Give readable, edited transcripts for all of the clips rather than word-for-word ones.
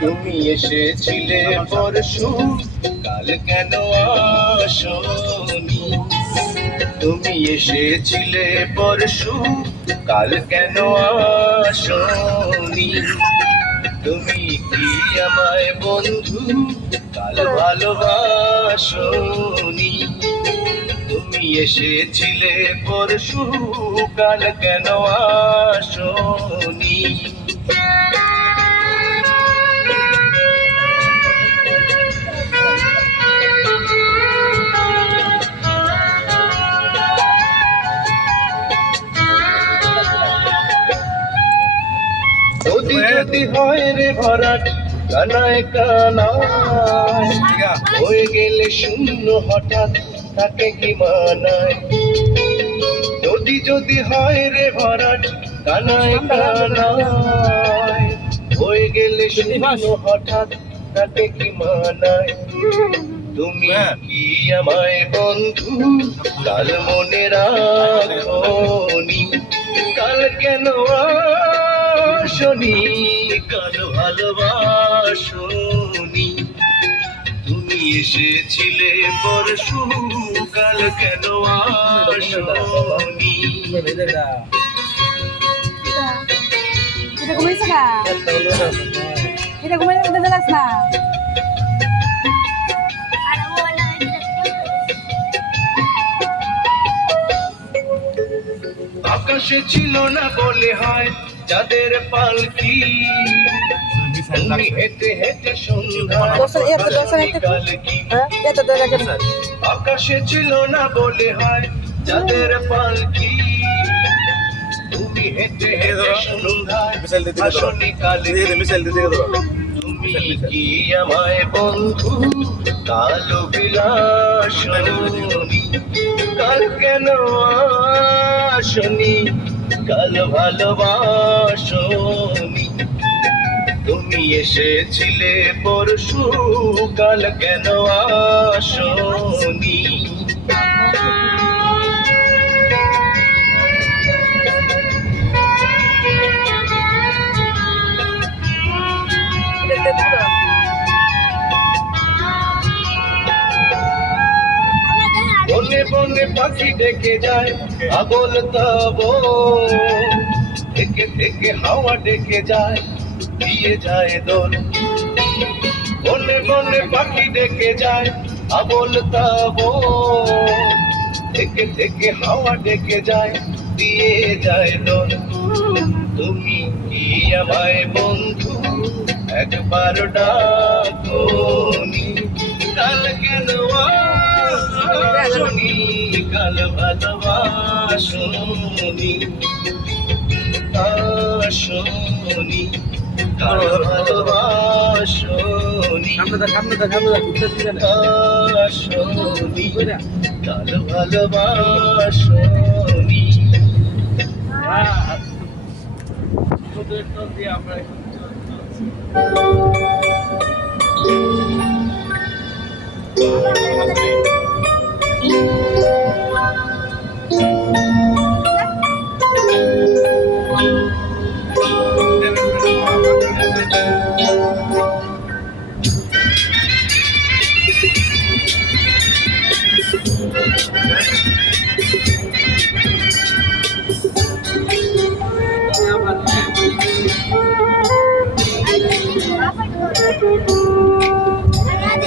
তুমি এসেছিলে পরশু, কাল কেন আসনি? তুমি এসেছিলে পরশু, কাল কেন আসনি? তুমি কি আমায় বন্ধু কাল ভালোবাসনি? তুমি এসেছিলে পরশু, কাল কেন আসনি? যদি যদি হয় রে ভরাট কানায় কানায়, হয়ে গেলে শূন্য হঠাৎ তাকে কি মানায়? যদি যদি হয় রে ভরাট কানায় কানায়, হয়ে গেলে শূন্য হঠাৎ তাকে কি মানায়? তুমি কি আমায় বন্ধু কাল মনে রাখনি? কাল কেন আসনি? কাল ভালোবাসনি? তুমি এসেছিলে পরশু, কাল কেন আসনি? এটা ঘুমাইছে না, এটা ঘুমাইতে যাস না। আকাশে ছিল না বলে হয় যাদের পালকি, তুমি হেঁটে হেঁটে সন্ধ্যা কালকি। আকাশে ছিল না বলে হয় যাদের পালকি, তুমি হেঁটে হেঁটে সন্ধ্যায় আসনি কালকি। তুমি কি আমায় বন্ধু কালো বিলাসনি? কাল কেন আসনি? কাল ভালোবাসনি? তুমি এসেছিলে পরশু, কাল কেন আসনি? বনে বনে পাখি ডেকে যায় আবল তব, থেকে থেকে হাওয়া ডেকে যায় দিয়ে যায় দোল। বনে বনে পাখি ডেকে যায় আবল তব, থেকে থেকে হাওয়া ডেকে যায় দিয়ে যায় দোল। তুমি কি আমায় বন্ধু একবার ডাকনি? কাল কেন আসনি? কাল ভালোবাসনি? আসনি? কাল ভালোবাসনি? আসনি? কাল ভালোবাসনি?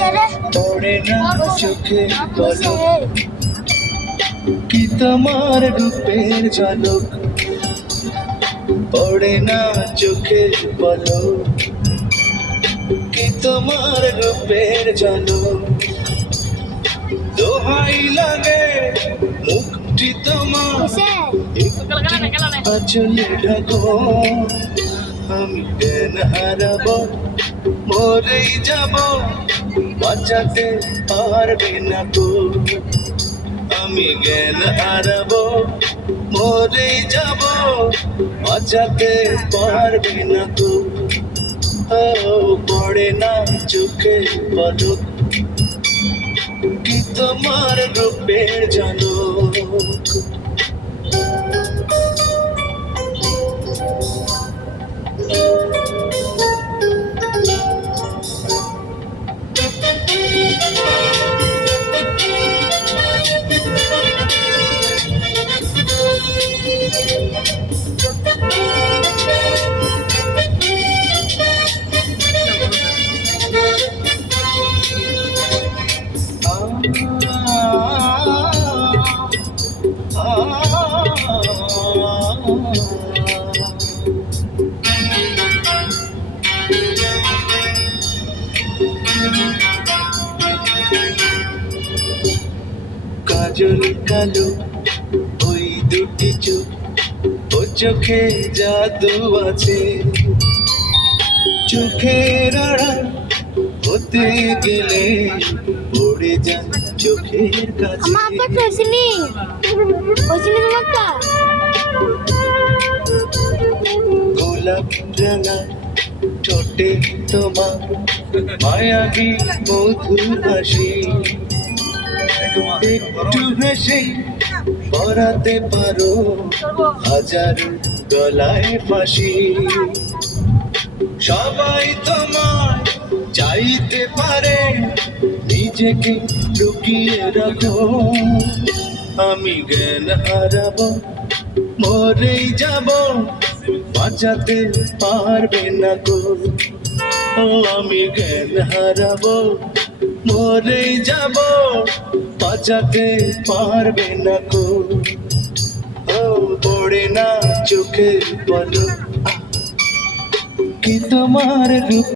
আমরা পড়ে না চোখে পলক কি তোমার রূপের ঝলক? পড়ে না চোখে পলক কি তোমার রূপের ঝলক? দোহাই লাগে মুখটি তোমার আঁচলে ঢাকো, আমি জ্ঞান হারাবো মরেই যাব, বাঁচাতে পারবে না তো। আমি জ্ঞান হারাবো মরেই যাব, বাঁচাতে পারবে না তো। পড়ে না চোখে পলক কি তোমার রূপের ঝলক? কাজল কালো ওই দুটি চোখ ও চোখে জাদু আছে চোখের আড়াল হতে গেলে পড়ে যান চোখের কাছে আমার আব্বা তো হইছিনি তোমারটা গোলাপ রাঙা ঠোঁটে তোমার মায়াবী মধুর হাসি একটু হেসে পরাতে পারো হাজার গলায় ফাঁসি সবাই তোমার চাইতে পারে নিজেকে লুকিয়ে রাখো আমি জ্ঞান হারাবো মরেই যাব বাঁচাতে পারবে না গো ও আমি জ্ঞান হারাবো মরেই যাব বাঁচাতে পারবে না গো ও পড়ে না চোখের পলক কি তোমার রূপ